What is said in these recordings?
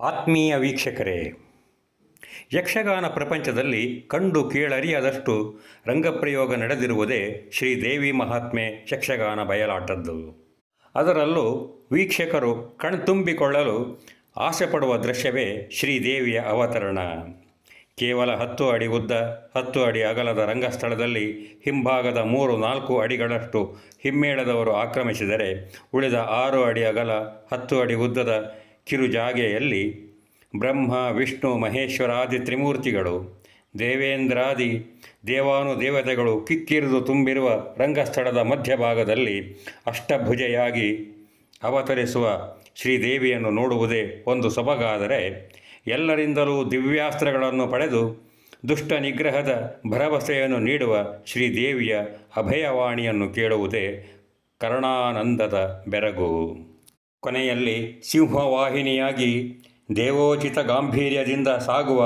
ಆತ್ಮೀಯ ವೀಕ್ಷಕರೇ, ಯಕ್ಷಗಾನ ಪ್ರಪಂಚದಲ್ಲಿ ಕಂಡು ಕೇಳರಿಯದಷ್ಟು ರಂಗಪ್ರಯೋಗ ನಡೆದಿರುವುದೇ ಶ್ರೀದೇವಿ ಮಹಾತ್ಮೆ ಯಕ್ಷಗಾನ ಬಯಲಾಟದ್ದು. ಅದರಲ್ಲೂ ವೀಕ್ಷಕರು ಕಣ್ತುಂಬಿಕೊಳ್ಳಲು ಆಸೆಪಡುವ ದೃಶ್ಯವೇ ಶ್ರೀದೇವಿಯ ಅವತರಣ. ಕೇವಲ 10 ಅಡಿ ಉದ್ದ 10 ಅಡಿ ಅಗಲದ ರಂಗಸ್ಥಳದಲ್ಲಿ ಹಿಂಭಾಗದ 3-4 ಅಡಿಗಳಷ್ಟು ಹಿಮ್ಮೇಳದವರು ಆಕ್ರಮಿಸಿದರೆ, ಉಳಿದ 6 ಅಡಿ ಅಗಲ 10 ಅಡಿ ಉದ್ದದ ಕಿರುಜಾಗೆಯಲ್ಲಿ ಬ್ರಹ್ಮ, ವಿಷ್ಣು, ಮಹೇಶ್ವರಾದಿ ತ್ರಿಮೂರ್ತಿಗಳು, ದೇವೇಂದ್ರಾದಿ ದೇವಾನುದೇವತೆಗಳು ಕಿಕ್ಕಿರಿದು ತುಂಬಿರುವ ರಂಗಸ್ಥಳದ ಮಧ್ಯಭಾಗದಲ್ಲಿ ಅಷ್ಟಭುಜೆಯಾಗಿ ಅವತರಿಸುವ ಶ್ರೀದೇವಿಯನ್ನು ನೋಡುವುದೇ ಒಂದು ಸೊಬಗಾದರೆ, ಎಲ್ಲರಿಂದಲೂ ದಿವ್ಯಾಸ್ತ್ರಗಳನ್ನು ಪಡೆದು ದುಷ್ಟ ನಿಗ್ರಹದ ಭರವಸೆಯನ್ನು ನೀಡುವ ಶ್ರೀದೇವಿಯ ಅಭಯವಾಣಿಯನ್ನು ಕೇಳುವುದೇ ಕರ್ಣಾನಂದದ ಬೆರಗು. ಕೊನೆಯಲ್ಲಿ ಸಿಂಹವಾಹಿನಿಯಾಗಿ ದೇವೋಚಿತ ಗಾಂಭೀರ್ಯದಿಂದ ಸಾಗುವ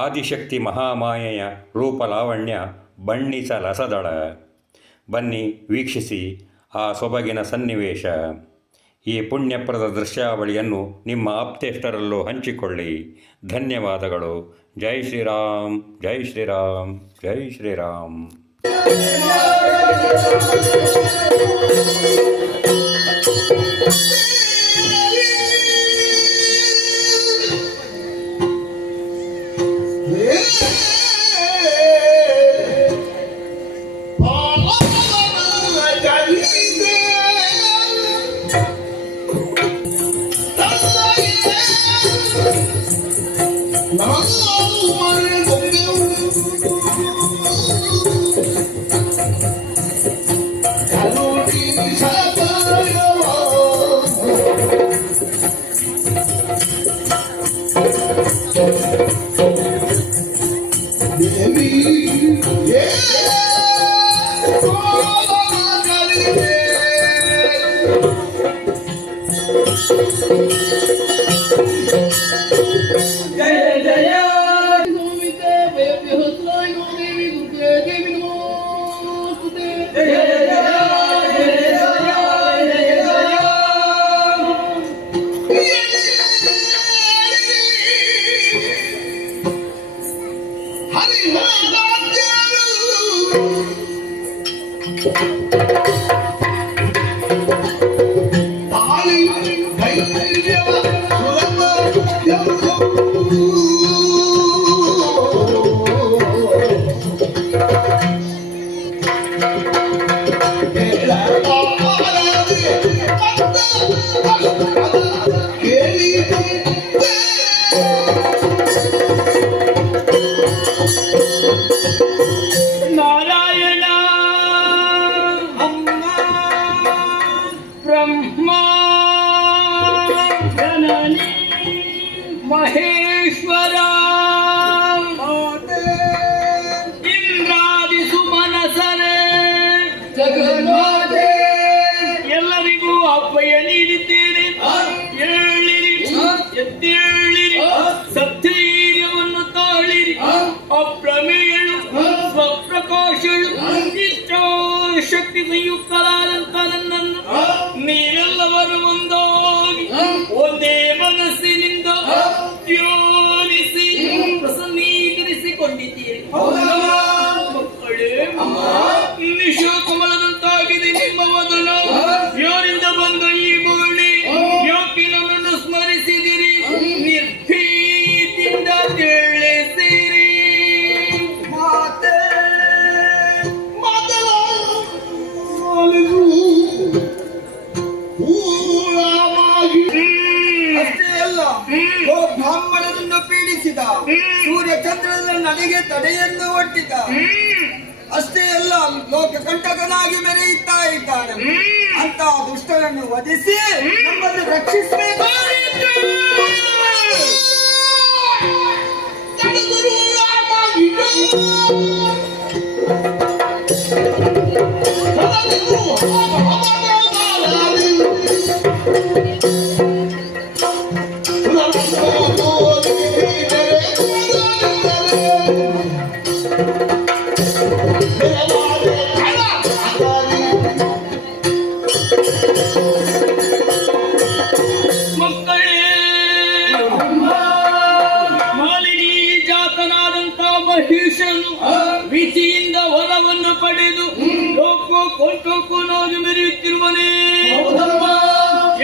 ಆದಿಶಕ್ತಿ ಮಹಾಮಾಯೆಯ ರೂಪಲಾವಣ್ಯ ಬಣ್ಣಿಸಲಸದಳ. ಬನ್ನಿ ವೀಕ್ಷಿಸಿ ಆ ಸೊಬಗಿನ ಸನ್ನಿವೇಶ. ಈ ಪುಣ್ಯಪ್ರದ ದೃಶ್ಯಾವಳಿಯನ್ನು ನಿಮ್ಮ ಆಪ್ತೇಷ್ಟರಲ್ಲೂ ಹಂಚಿಕೊಳ್ಳಿ. ಧನ್ಯವಾದಗಳು. ಜೈ ಶ್ರೀರಾಮ್, ಜೈ ಶ್ರೀರಾಮ್, ಜೈ ಶ್ರೀರಾಮ್. ನಾರಾಯಣ ಬ್ರಹ್ಮ ಜನನಿ ಮಹೇಶ್ವರ ಇಂದ್ರಾದಿ ಸುಮನಸರೆ ಜಗನ್ಮಾತೆ ಎಲ್ಲರಿಗೂ ಅಪ್ಪಯ್ಯ ನೀಡಿದ್ದೇನೆ. ಏಳಿರಿ, ಎದ್ದೇಳಿರಿ, ಸತ್ಯವನ್ನು ತಾಳಿರಿ. ಅಪ್ರಮೇಯಳು, ಸ್ವಪ್ರಕಾಶಳು, ಇಚ್ಛಾಶಕ್ತಿ ಸಂಯುಕ್ತರಾದಂತ ನನ್ನನ್ನು ನೀವೆಲ್ಲವರು ಒಂದಾಗಿ ಒಂದೇ ಮನಸ್ಸಿನಿಂದ ಧ್ಯಾನಿಸಿ ಪ್ರಸನ್ನೀಕರಿಸಿಕೊಂಡಿದ್ದೀರಿ. ಮಕ್ಕಳೇ, ನಿಶಾಕಮಲದಂತಾಗಿದೆ ನಿಮ್ಮ ವದನ. ಯಾರಿಂದ ಬಂದ ಈ ಮಗಳಿ? ಯಾಕೆ ನನ್ನನ್ನು ಸ್ಮರಿಸಿದಿರಿ? ನಿರ್ಭೀತಿಯಿಂದ ತಿಳಿಸಿರಿ. ಅಷ್ಟೇ ಅಲ್ಲ, ಬ್ರಾಹ್ಮಣರನ್ನು ಪೀಡಿಸಿದ, ಸೂರ್ಯ ಚಂದ್ರನ ನನಗೆ ತಡೆಯನ್ನು ಒಡ್ಡಿದ. ಅಷ್ಟೇ ಅಲ್ಲ, ಲೋಕ ಕಂಟಕನಾಗಿ ಮೆರೆಯುತ್ತಾ ಇದ್ದಾನೆ. ಅಂತ ದುಷ್ಟರನ್ನು ವಧಿಸಿ ನಮ್ಮನ್ನು ರಕ್ಷಿಸಬೇಕು. ಮಕ್ಕಳೇ, ಮಹಿಷನು ವಿಧಿಯಿಂದ ವರವನ್ನು ಪಡೆದು ಲೋಕೋಕೋನಾಗಿ ಮೆರೆಯುತ್ತಿರುವನೇ.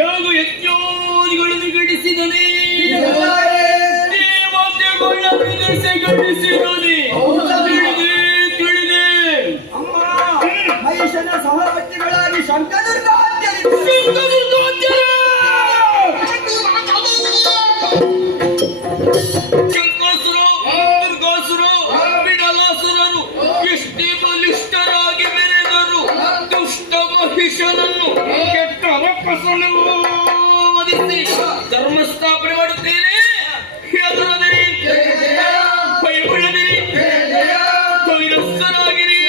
ಯಾಗ ಯಜ್ಞಾದಿಗಳನ್ನು ಗಡಿಸಿದನೇ. ದೇವತೆಗಳನ್ನು ಗಡಿಸಿದನೇ. ತಿಳಿದೆ ಮಹಿಷನ ಸಹವರ್ತಿಗಳಾಗಿ ಶಂಕದುರ್ಗಾದ್ಯರು ಚಕ್ರಾಸುರು, ದುರ್ಗಾಸುರು, ಬಿಡಲಾಸುರರು ಎಷ್ಟೇ ಬಲಿಷ್ಠರಾಗಿ ಮೆರೆದರು. ದುಷ್ಟ ಮಹಿಷನನ್ನು ಕೆಟ್ಟ ರಕ್ಕಸನು ವಧಿಸಿ ಧರ್ಮ ಸ್ಥಾಪನೆ ಮಾಡುತ್ತೇನೆ. ಹೆದರದಿರಿ, ಭಯಪಡದಿರಿ, ಧೈರ್ಯಸ್ಥರಾಗಿರಿ.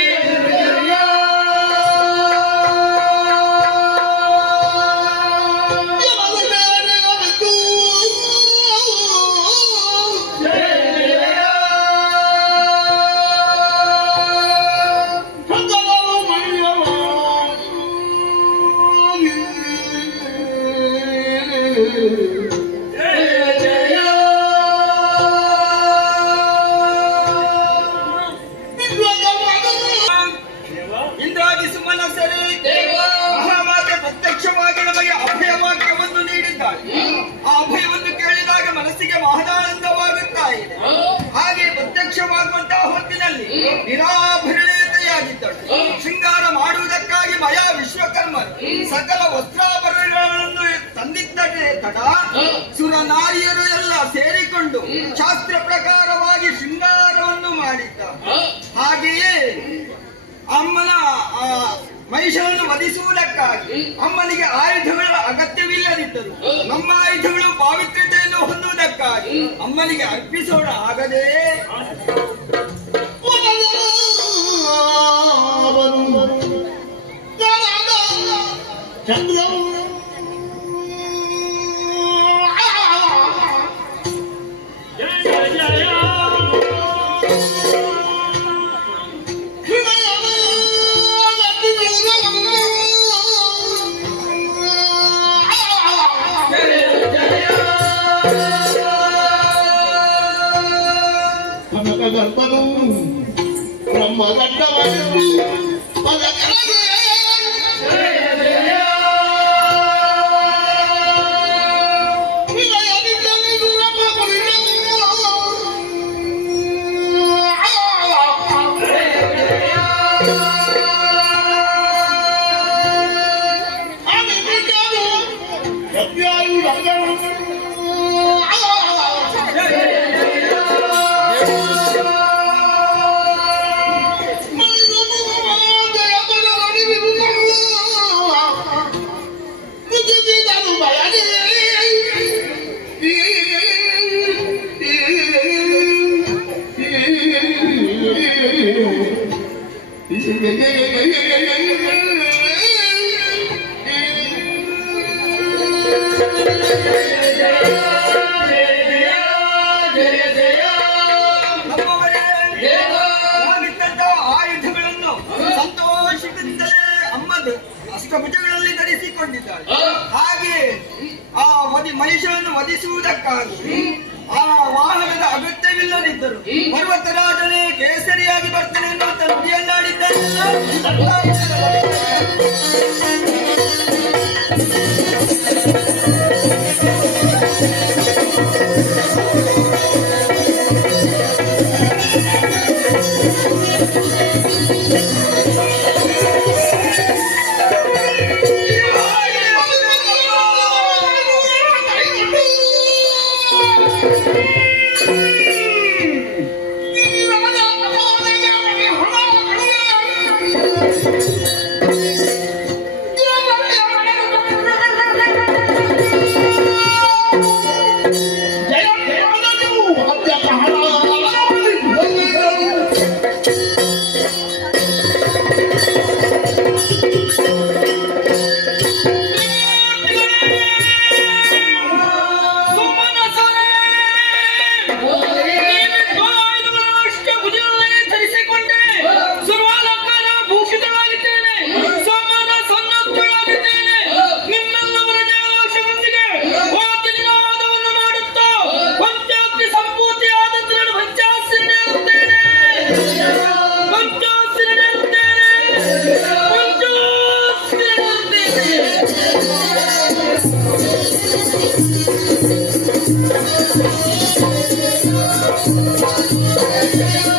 ಇಂದ್ರಾದಿ ಸುಮನಸರೇ, ಮಹಾಮಾತೆ ಪ್ರತ್ಯಕ್ಷವಾಗಿ ನಮಗೆ ಅಭಯ ವಾಕ್ಯವನ್ನು ನೀಡಿದ್ದಾಳೆ. ಆ ಅಭಯವನ್ನು ಕೇಳಿದಾಗ ಮನಸ್ಸಿಗೆ ಮಹದಾನಂದವಾಗುತ್ತಾ ಇದೆ. ಹಾಗೆ ಪ್ರತ್ಯಕ್ಷವಾಗುವಂತಹ ಹೊತ್ತಿನಲ್ಲಿ ನಿರಾಭರಣತೆಯಾಗಿದ್ದಳು. ಶೃಂಗಾರ ಮಾಡುವುದಕ್ಕಾಗಿ ಮಯ ವಿಶ್ವಕರ್ಮರು ಸಕಲ ವಸ್ತ್ರಾಭರಣಗಳನ್ನು ತಂದಿದ್ದರೆ ತಡ ಸುರನಾರಿಯರು ಎಲ್ಲ ಸೇರಿಕೊಂಡು ಶಾಸ್ತ್ರ ಪ್ರಕಾರವಾಗಿ ಶೃಂಗಾರವನ್ನು ಮಾಡಿದ್ದ. ಹಾಗೆಯೇ ಅಮ್ಮನ ಮಹಿಷವನ್ನು ವಧಿಸುವುದಕ್ಕಾಗಿ ಅಮ್ಮನಿಗೆ ಆಯುಧಗಳ ಅಗತ್ಯವಿಲ್ಲದಿದ್ದರು. ನಮ್ಮ ಆಯುಧಗಳು ಪಾವಿತ್ರ್ಯತೆಯನ್ನು ಹೊಂದುವುದಕ್ಕಾಗಿ ಅಮ್ಮನಿಗೆ ಅರ್ಪಿಸೋಣ. ಆಗದೆ ಗರ್ಭನು ನಮ್ಮ ಗಡ್ಡವನ್ನು ಪದ ಕೆಳಗೆ ಆಯುಧಗಳನ್ನು ಸಂತೋಷದಿಂದಲೇ ಅಮ್ಮದು ಅಷ್ಟಭುಜಗಳಲ್ಲಿ ಧರಿಸಿಕೊಂಡಿದ್ದಾಳೆ. ಹಾಗೆ ಆ ಮಹಿಷವನ್ನು ವಧಿಸುವುದಕ್ಕಾಗಿ ಆ ವಾಹನದ ಅಗತ್ಯವಿಲ್ಲದಿದ್ದರು. ಪರ್ವತರಾಜನೇ ಕೇಸರಿಯಾಗಿ ಬರ್ತೇನೆ ಎಂದು ತಂದೆಯನ್ನಾಡಿದ್ದರು. ಸುಮನಸರೇ ಶಕ್ತಿ